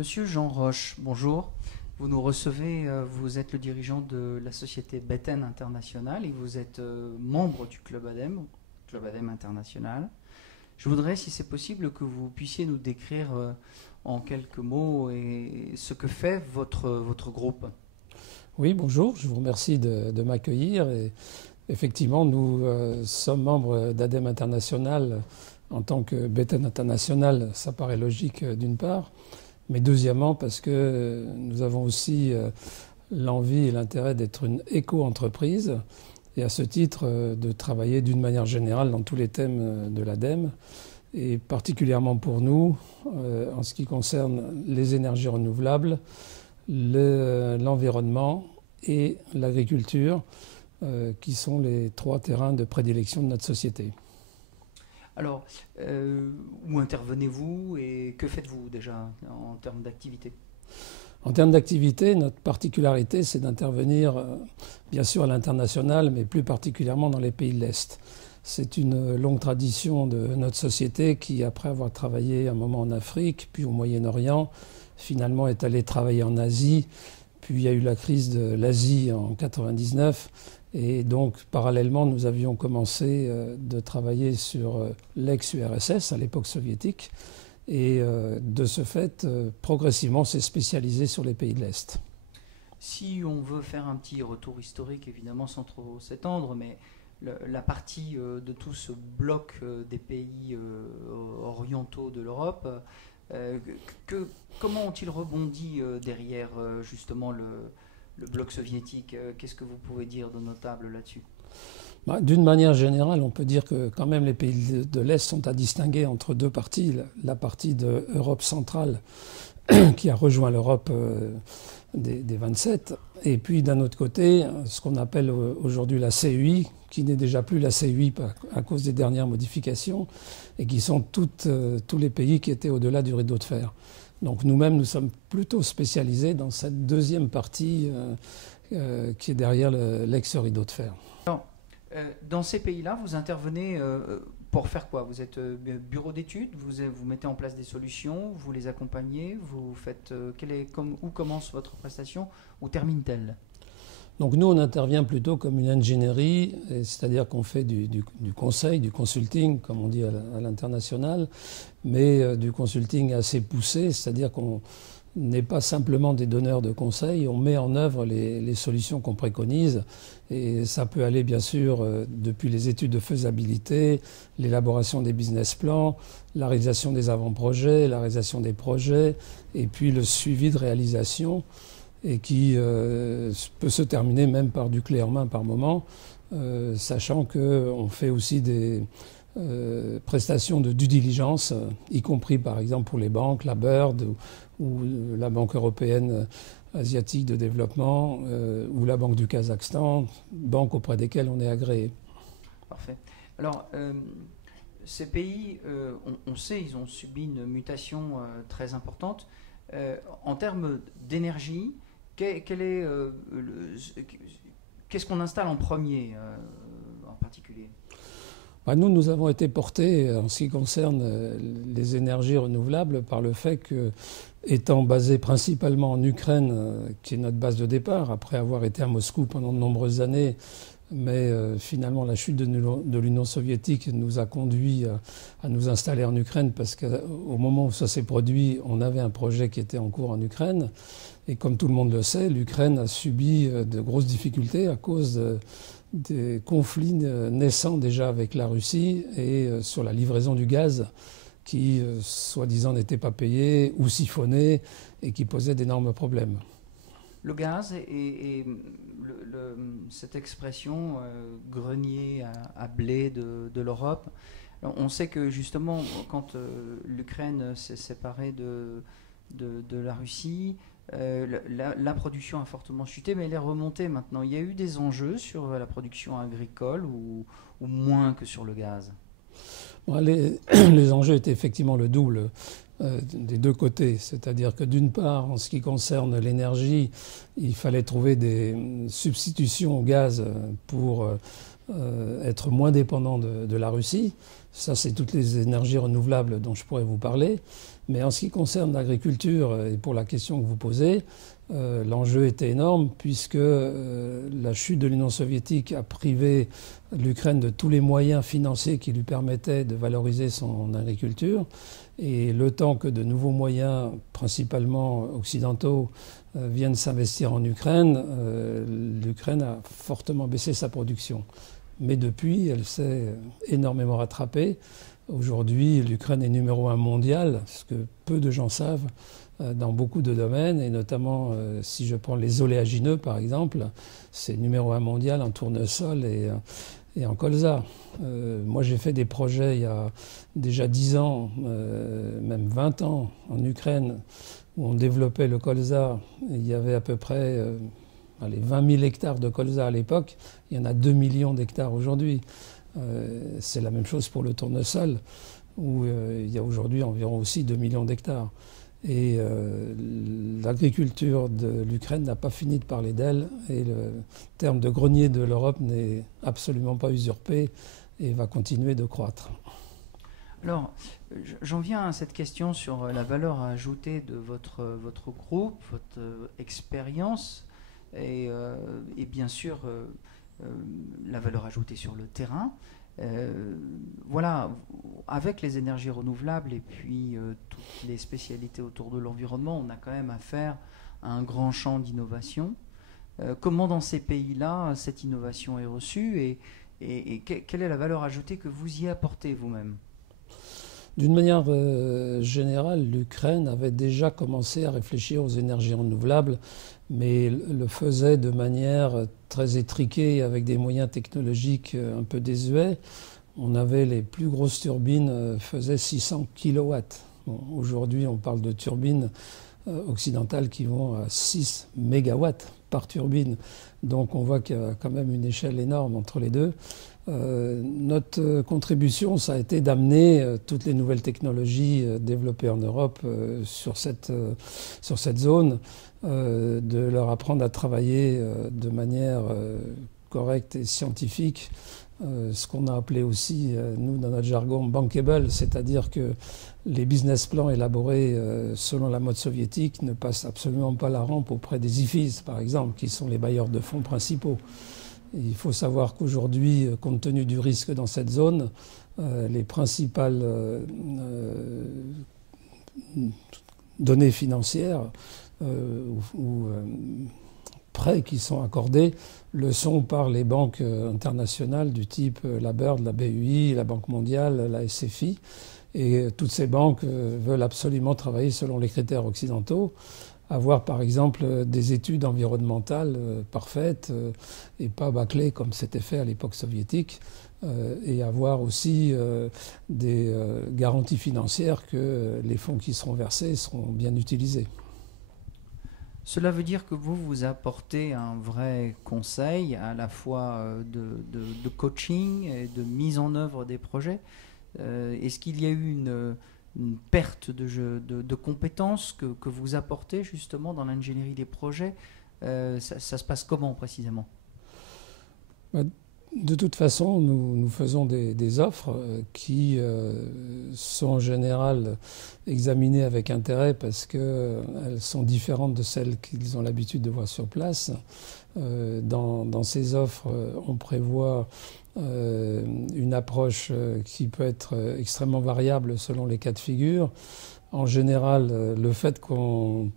Monsieur Jean Roche, bonjour. Vous nous recevez, vous êtes le dirigeant de la société Beten International et vous êtes membre du Club ADEME International. Je voudrais, si c'est possible, que vous puissiez nous décrire en quelques mots ce que fait votre groupe. Oui, bonjour, je vous remercie de m'accueillir. Et effectivement, nous sommes membres d'ADEME International en tant que Beten International, ça paraît logique d'une part, mais deuxièmement parce que nous avons aussi l'envie et l'intérêt d'être une éco-entreprise et à ce titre de travailler d'une manière générale dans tous les thèmes de l'ADEME et particulièrement pour nous en ce qui concerne les énergies renouvelables, l'environnement et l'agriculture qui sont les trois terrains de prédilection de notre société. Alors, où intervenez-vous et que faites-vous déjà en termes d'activité ? En termes d'activité, notre particularité, c'est d'intervenir bien sûr à l'international, mais plus particulièrement dans les pays de l'Est. C'est une longue tradition de notre société qui, après avoir travaillé un moment en Afrique, puis au Moyen-Orient, finalement est allée travailler en Asie. Puis il y a eu la crise de l'Asie en 1999. Et donc, parallèlement, nous avions commencé de travailler sur l'ex-URSS, à l'époque soviétique. Et de ce fait, progressivement, s'est spécialisé sur les pays de l'Est. Si on veut faire un petit retour historique, évidemment sans trop s'étendre, mais la partie de tout ce bloc des pays orientaux de l'Europe, comment ont-ils rebondi derrière justement le bloc soviétique? Qu'est-ce que vous pouvez dire de notable là-dessus? D'une manière générale, on peut dire que quand même les pays de l'Est sont à distinguer entre deux parties. La partie de l'Europe centrale qui a rejoint l'Europe des 27, et puis d'un autre côté, ce qu'on appelle aujourd'hui la CEI, qui n'est déjà plus la CEI à cause des dernières modifications, et qui sont tous les pays qui étaient au-delà du rideau de fer. Donc nous-mêmes, nous sommes plutôt spécialisés dans cette deuxième partie qui est derrière l'ex-rideau de fer. Alors, dans ces pays-là, vous intervenez pour faire quoi? Vous êtes bureau d'études, vous mettez en place des solutions, vous les accompagnez, vous faites où commence votre prestation, où termine-t-elle? Donc nous, on intervient plutôt comme une ingénierie, c'est-à-dire qu'on fait du conseil, du consulting, comme on dit à l'international, mais du consulting assez poussé, c'est-à-dire qu'on n'est pas simplement des donneurs de conseils, on met en œuvre les solutions qu'on préconise, et ça peut aller bien sûr depuis les études de faisabilité, l'élaboration des business plans, la réalisation des avant-projets, la réalisation des projets, et puis le suivi de réalisation, et qui peut se terminer même par du clé en main par moment, sachant qu'on fait aussi des prestations de due diligence, y compris par exemple pour les banques, la BERD ou la Banque européenne asiatique de développement ou la Banque du Kazakhstan, banques auprès desquelles on est agréé. Parfait. Alors, ces pays, on sait, ils ont subi une mutation très importante. En termes d'énergie, qu'est-ce qu'on installe en premier en particulier? Nous avons été portés en ce qui concerne les énergies renouvelables par le fait que, étant basés principalement en Ukraine, qui est notre base de départ, après avoir été à Moscou pendant de nombreuses années, mais finalement la chute de l'Union soviétique nous a conduit à nous installer en Ukraine parce qu'au moment où ça s'est produit, on avait un projet qui était en cours en Ukraine. Et comme tout le monde le sait, l'Ukraine a subi de grosses difficultés à cause des conflits naissants déjà avec la Russie et sur la livraison du gaz qui, soi-disant, n'était pas payé ou siphonné et qui posait d'énormes problèmes. Le gaz et cette expression grenier à blé de l'Europe, on sait que justement quand l'Ukraine s'est séparée de la Russie, la production a fortement chuté, mais elle est remontée maintenant. Il y a eu des enjeux sur la production agricole ou moins que sur le gaz? Les enjeux étaient effectivement le double des deux côtés. C'est-à-dire que d'une part, en ce qui concerne l'énergie, il fallait trouver des substitutions au gaz pour être moins dépendant de la Russie. Ça, c'est toutes les énergies renouvelables dont je pourrais vous parler. Mais en ce qui concerne l'agriculture, et pour la question que vous posez, l'enjeu était énorme puisque la chute de l'Union soviétique a privé l'Ukraine de tous les moyens financiers qui lui permettaient de valoriser son agriculture. Et le temps que de nouveaux moyens, principalement occidentaux, viennent s'investir en Ukraine, l'Ukraine a fortement baissé sa production. Mais depuis, elle s'est énormément rattrapée. Aujourd'hui, l'Ukraine est numéro 1 mondial, ce que peu de gens savent, dans beaucoup de domaines, et notamment si je prends les oléagineux par exemple, c'est numéro 1 mondial en tournesol et en colza. Moi j'ai fait des projets il y a déjà 10 ans, même 20 ans en Ukraine, où on développait le colza. Il y avait à peu près 20 000 hectares de colza à l'époque, il y en a 2 millions d'hectares aujourd'hui. C'est la même chose pour le tournesol, où il y a aujourd'hui environ aussi 2 millions d'hectares. Et l'agriculture de l'Ukraine n'a pas fini de parler d'elle, et le terme de grenier de l'Europe n'est absolument pas usurpé et va continuer de croître. Alors, j'en viens à cette question sur la valeur ajoutée de votre groupe, votre expérience, et bien sûr la valeur ajoutée sur le terrain. Voilà, avec les énergies renouvelables et puis toutes les spécialités autour de l'environnement, on a quand même affaire à un grand champ d'innovation. Comment dans ces pays-là cette innovation est reçue et quelle est la valeur ajoutée que vous y apportez vous-même ? D'une manière générale, l'Ukraine avait déjà commencé à réfléchir aux énergies renouvelables, mais le faisait de manière très étriquée, avec des moyens technologiques un peu désuets. On avait les plus grosses turbines, faisaient 600 kW. Bon, aujourd'hui, on parle de turbines occidentales qui vont à 6 MW par turbine. Donc on voit qu'il y a quand même une échelle énorme entre les deux. Notre contribution, ça a été d'amener toutes les nouvelles technologies développées en Europe sur cette zone, de leur apprendre à travailler de manière correcte et scientifique, ce qu'on a appelé aussi, nous, dans notre jargon, bankable, c'est-à-dire que les business plans élaborés selon la mode soviétique ne passent absolument pas la rampe auprès des IFIs, par exemple, qui sont les bailleurs de fonds principaux. Il faut savoir qu'aujourd'hui, compte tenu du risque dans cette zone, les principales données financières ou prêts qui sont accordés le sont par les banques internationales du type la BERD, la BUI, la Banque mondiale, la SFI. Et toutes ces banques veulent absolument travailler selon les critères occidentaux, avoir par exemple des études environnementales parfaites et pas bâclées comme c'était fait à l'époque soviétique, et avoir aussi des garanties financières que les fonds qui seront versés seront bien utilisés. Cela veut dire que vous apportez un vrai conseil à la fois de coaching et de mise en œuvre des projets. Est-ce qu'il y a eu une perte de compétences que vous apportez justement dans l'ingénierie des projets? Ça se passe comment précisément? De toute façon, nous faisons des offres qui sont en général examinées avec intérêt parce qu'elles sont différentes de celles qu'ils ont l'habitude de voir sur place. Dans ces offres, on prévoit une approche qui peut être extrêmement variable selon les cas de figure. En général, le fait qu'on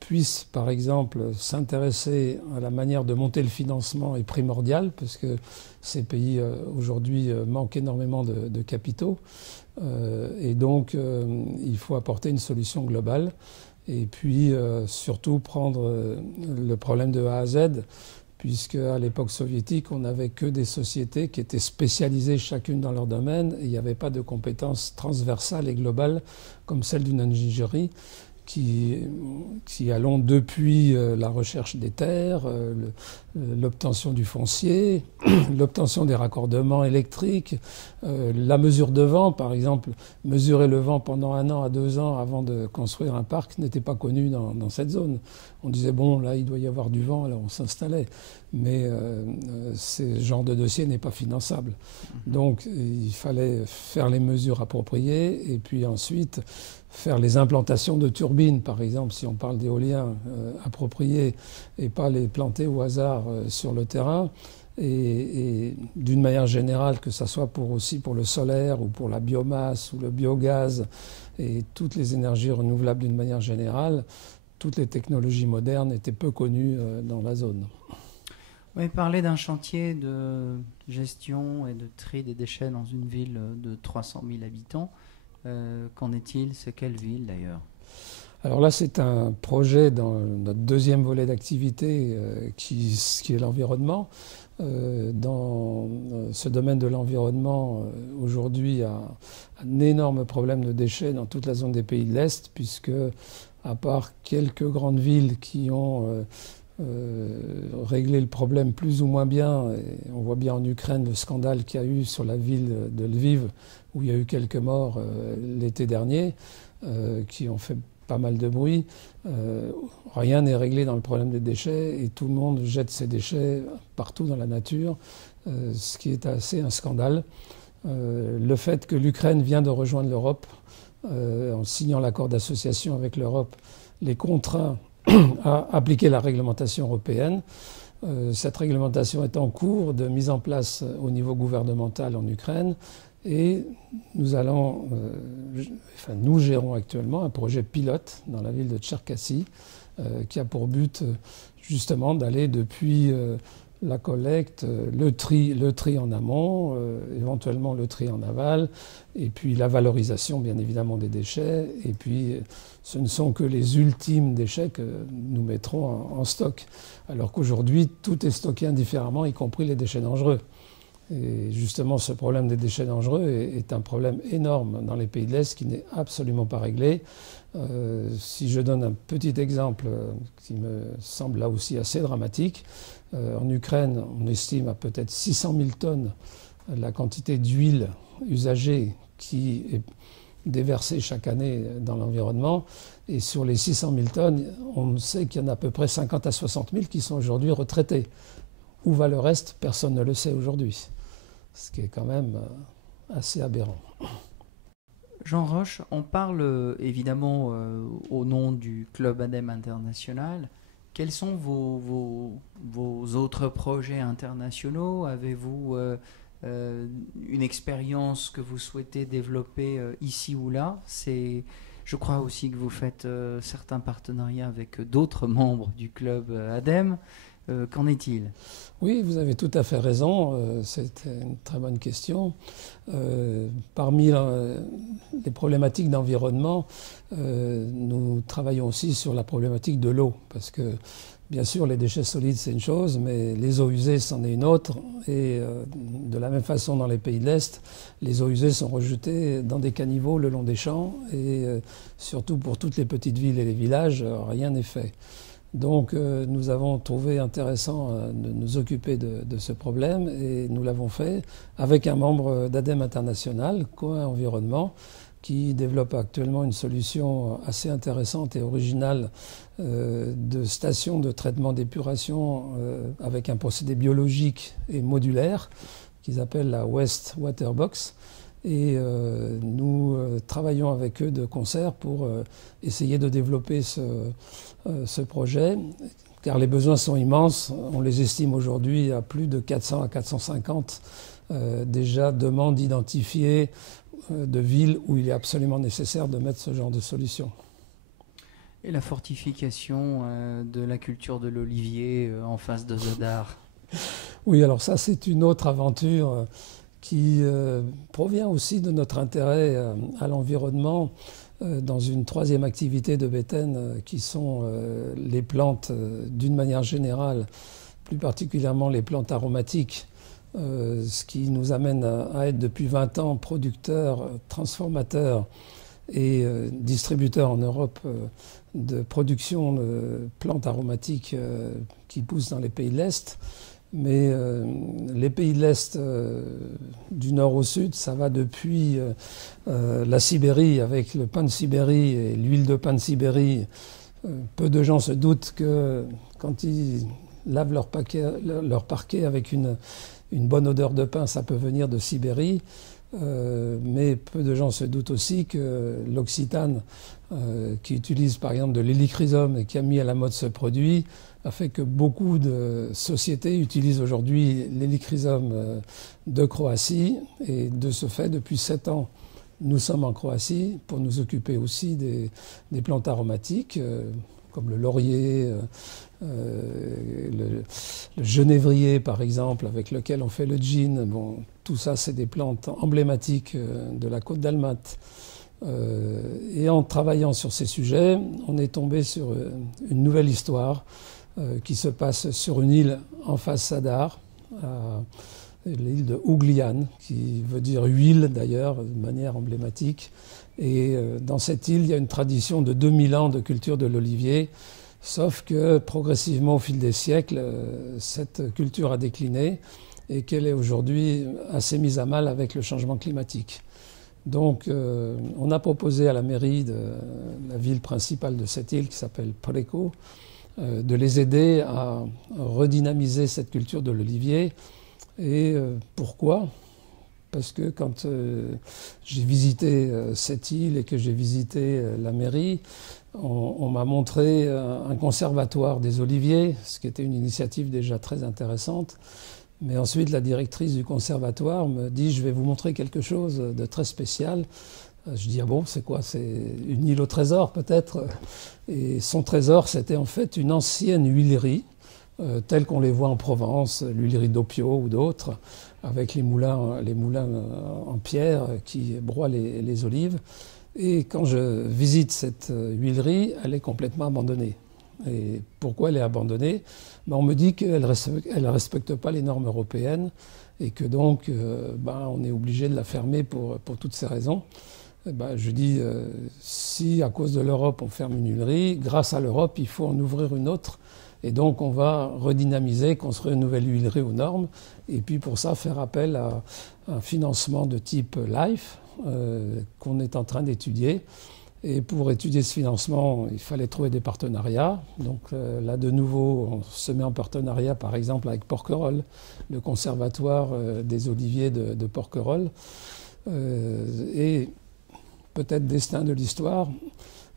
puisse, par exemple, s'intéresser à la manière de monter le financement est primordial, parce que ces pays aujourd'hui manquent énormément de capitaux. Et donc, il faut apporter une solution globale. Et puis, surtout, prendre le problème de A à Z, puisque à l'époque soviétique, on n'avait que des sociétés qui étaient spécialisées chacune dans leur domaine, et il n'y avait pas de compétences transversales et globales comme celle d'une ingénierie qui allons depuis la recherche des terres, l'obtention du foncier, l'obtention des raccordements électriques, la mesure de vent, par exemple, mesurer le vent pendant 1 an à 2 ans avant de construire un parc n'était pas connu dans cette zone. On disait, bon, là, il doit y avoir du vent, alors on s'installait. Mais ce genre de dossier n'est pas finançable. Donc, il fallait faire les mesures appropriées et puis ensuite faire les implantations de turbines, par exemple, si on parle d'éolien appropriés et pas les planter au hasard sur le terrain. Et d'une manière générale, que ce soit aussi pour le solaire ou pour la biomasse ou le biogaz et toutes les énergies renouvelables d'une manière générale, toutes les technologies modernes étaient peu connues dans la zone. Oui, parler d'un chantier de gestion et de tri des déchets dans une ville de 300 000 habitants, qu'en est-il? C'est quelle ville d'ailleurs? Alors là, c'est un projet dans notre deuxième volet d'activité qui est l'environnement. Dans ce domaine de l'environnement, aujourd'hui, il y a un énorme problème de déchets dans toute la zone des pays de l'Est, puisque, à part quelques grandes villes qui ont réglé le problème plus ou moins bien, et on voit bien en Ukraine le scandale qu'il y a eu sur la ville de Lviv, où il y a eu quelques morts l'été dernier, qui ont fait pas mal de bruit. Rien n'est réglé dans le problème des déchets et tout le monde jette ses déchets partout dans la nature, ce qui est assez un scandale. Le fait que l'Ukraine vient de rejoindre l'Europe, en signant l'accord d'association avec l'Europe, les contraint à appliquer la réglementation européenne. Cette réglementation est en cours de mise en place au niveau gouvernemental en Ukraine. Et nous gérons actuellement un projet pilote dans la ville de Tcherkassy qui a pour but justement d'aller depuis la collecte, le tri en amont, éventuellement le tri en aval, et puis la valorisation bien évidemment des déchets. Et puis ce ne sont que les ultimes déchets que nous mettrons en stock. Alors qu'aujourd'hui tout est stocké indifféremment, y compris les déchets dangereux. Et justement, ce problème des déchets dangereux est un problème énorme dans les pays de l'Est qui n'est absolument pas réglé. Si je donne un petit exemple qui me semble là aussi assez dramatique, en Ukraine, on estime à peut-être 600 000 tonnes la quantité d'huile usagée qui est déversée chaque année dans l'environnement. Et sur les 600 000 tonnes, on sait qu'il y en a à peu près 50 à 60 000 qui sont aujourd'hui retraités. Où va le reste? Personne ne le sait aujourd'hui. Ce qui est quand même assez aberrant. Jean Roche, on parle évidemment au nom du Club ADEME International. Quels sont vos autres projets internationaux? Avez-vous une expérience que vous souhaitez développer ici ou là? Je crois aussi que vous faites certains partenariats avec d'autres membres du Club ADEME. Qu'en est-il? Oui, vous avez tout à fait raison. C'est une très bonne question. Parmi les problématiques d'environnement, nous travaillons aussi sur la problématique de l'eau. Parce que, bien sûr, les déchets solides, c'est une chose, mais les eaux usées, c'en est une autre. Et de la même façon, dans les pays de l'Est, les eaux usées sont rejetées dans des caniveaux le long des champs. Et surtout pour toutes les petites villes et les villages, rien n'est fait. Donc nous avons trouvé intéressant de nous occuper de ce problème et nous l'avons fait avec un membre d'ADEME International, Coin Environnement, qui développe actuellement une solution assez intéressante et originale de station de traitement d'épuration avec un procédé biologique et modulaire qu'ils appellent la West Water Box. Et nous travaillons avec eux de concert pour essayer de développer ce projet, car les besoins sont immenses. On les estime aujourd'hui à plus de 400 à 450 déjà demandes identifiées de villes où il est absolument nécessaire de mettre ce genre de solution. Et la fortification de la culture de l'olivier en face de Zadar? Oui, alors ça c'est une autre aventure qui provient aussi de notre intérêt à l'environnement dans une troisième activité de Beten qui sont les plantes d'une manière générale, plus particulièrement les plantes aromatiques, ce qui nous amène à être depuis 20 ans producteurs, transformateurs et distributeurs en Europe de production de plantes aromatiques qui poussent dans les pays de l'Est. Mais les pays de l'Est, du nord au sud, ça va depuis la Sibérie avec le pain de Sibérie et l'huile de pain de Sibérie. Peu de gens se doutent que quand ils lavent leur parquet avec une bonne odeur de pain, ça peut venir de Sibérie. Mais peu de gens se doutent aussi que l'Occitane, qui utilise par exemple de l'hélichrysum et qui a mis à la mode ce produit, a fait que beaucoup de sociétés utilisent aujourd'hui l'hélichrysum de Croatie. Et de ce fait, depuis 7 ans, nous sommes en Croatie pour nous occuper aussi des plantes aromatiques, comme le laurier, le genévrier par exemple, avec lequel on fait le gin. Bon, tout ça, c'est des plantes emblématiques de la côte dalmate. Et en travaillant sur ces sujets, on est tombé sur une nouvelle histoire qui se passe sur une île en face Sadar, l'île de Ugljan, qui veut dire huile d'ailleurs, de manière emblématique. Et dans cette île, il y a une tradition de 2000 ans de culture de l'olivier, sauf que progressivement, au fil des siècles, cette culture a décliné et qu'elle est aujourd'hui assez mise à mal avec le changement climatique. Donc, on a proposé à la mairie de la ville principale de cette île, qui s'appelle Preko, de les aider à redynamiser cette culture de l'olivier. Et pourquoi ? Parce que quand j'ai visité cette île et que j'ai visité la mairie, on m'a montré un conservatoire des oliviers, ce qui était une initiative déjà très intéressante. Mais ensuite, la directrice du conservatoire me dit « Je vais vous montrer quelque chose de très spécial ». Je dis « Ah bon, c'est quoi ? C'est une île au trésor peut-être ?» Et son trésor, c'était en fait une ancienne huilerie, telle qu'on les voit en Provence, l'huilerie d'Oppio ou d'autres, avec les moulins en pierre qui broient les olives. Et quand je visite cette huilerie, elle est complètement abandonnée. Et pourquoi elle est abandonnée ? On me dit qu'elle ne respecte pas les normes européennes et que donc on est obligé de la fermer pour toutes ces raisons. Je dis, si à cause de l'Europe on ferme une huilerie, grâce à l'Europe il faut en ouvrir une autre. Et donc on va redynamiser, construire une nouvelle huilerie aux normes. Et puis pour ça faire appel à un financement de type LIFE qu'on est en train d'étudier. Et pour étudier ce financement, il fallait trouver des partenariats. Donc là, de nouveau, on se met en partenariat, par exemple, avec Porquerolles, le conservatoire des oliviers de Porquerolles. Et peut-être destin de l'histoire,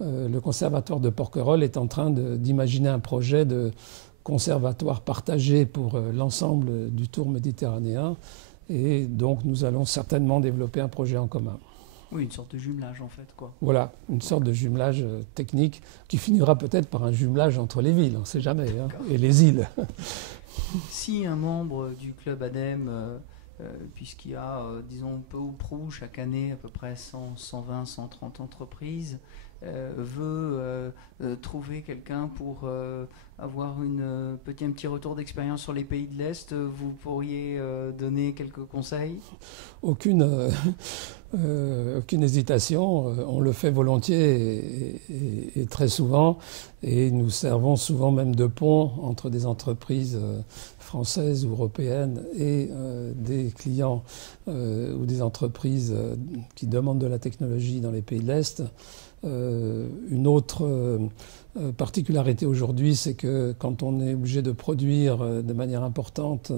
le conservatoire de Porquerolles est en train d'imaginer un projet de conservatoire partagé pour l'ensemble du tour méditerranéen. Et donc, nous allons certainement développer un projet en commun. Oui, une sorte de jumelage en fait, quoi. Voilà, une sorte de jumelage technique qui finira peut-être par un jumelage entre les villes, on ne sait jamais, hein, et les îles. Si un membre du club ADEME, puisqu'il y a, disons, peu ou prou chaque année à peu près 100, 120, 130 entreprises, veut trouver quelqu'un pour avoir un petit retour d'expérience sur les pays de l'Est, vous pourriez donner quelques conseils ? Aucune hésitation, on le fait volontiers et très souvent, et nous servons souvent même de pont entre des entreprises françaises ou européennes et des clients ou des entreprises qui demandent de la technologie dans les pays de l'Est. Une autre particularité aujourd'hui, c'est que quand on est obligé de produire de manière importante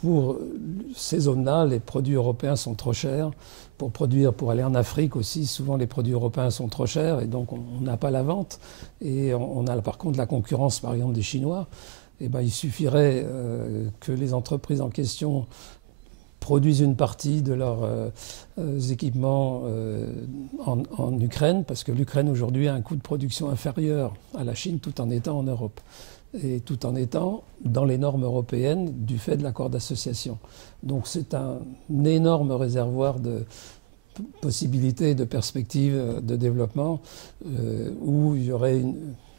pour ces zones-là, les produits européens sont trop chers. Pour aller en Afrique aussi, souvent les produits européens sont trop chers et donc on n'a pas la vente. Et on a par contre la concurrence, par exemple, des Chinois. Et il suffirait que les entreprises en question produisent une partie de leurs équipements en Ukraine, parce que l'Ukraine aujourd'hui a un coût de production inférieur à la Chine tout en étant en Europe et tout en étant dans les normes européennes du fait de l'accord d'association. Donc c'est un énorme réservoir de possibilités, de perspectives de développement où il y aurait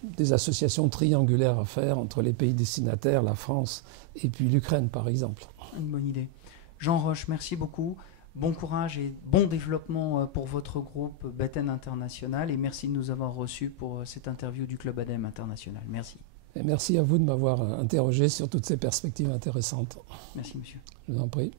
des associations triangulaires à faire entre les pays destinataires, la France et puis l'Ukraine par exemple. Une bonne idée. Jean Roche, merci beaucoup. Bon courage et bon développement pour votre groupe Beten International et merci de nous avoir reçus pour cette interview du Club ADEME International. Merci. Et merci à vous de m'avoir interrogé sur toutes ces perspectives intéressantes. Merci monsieur. Je vous en prie.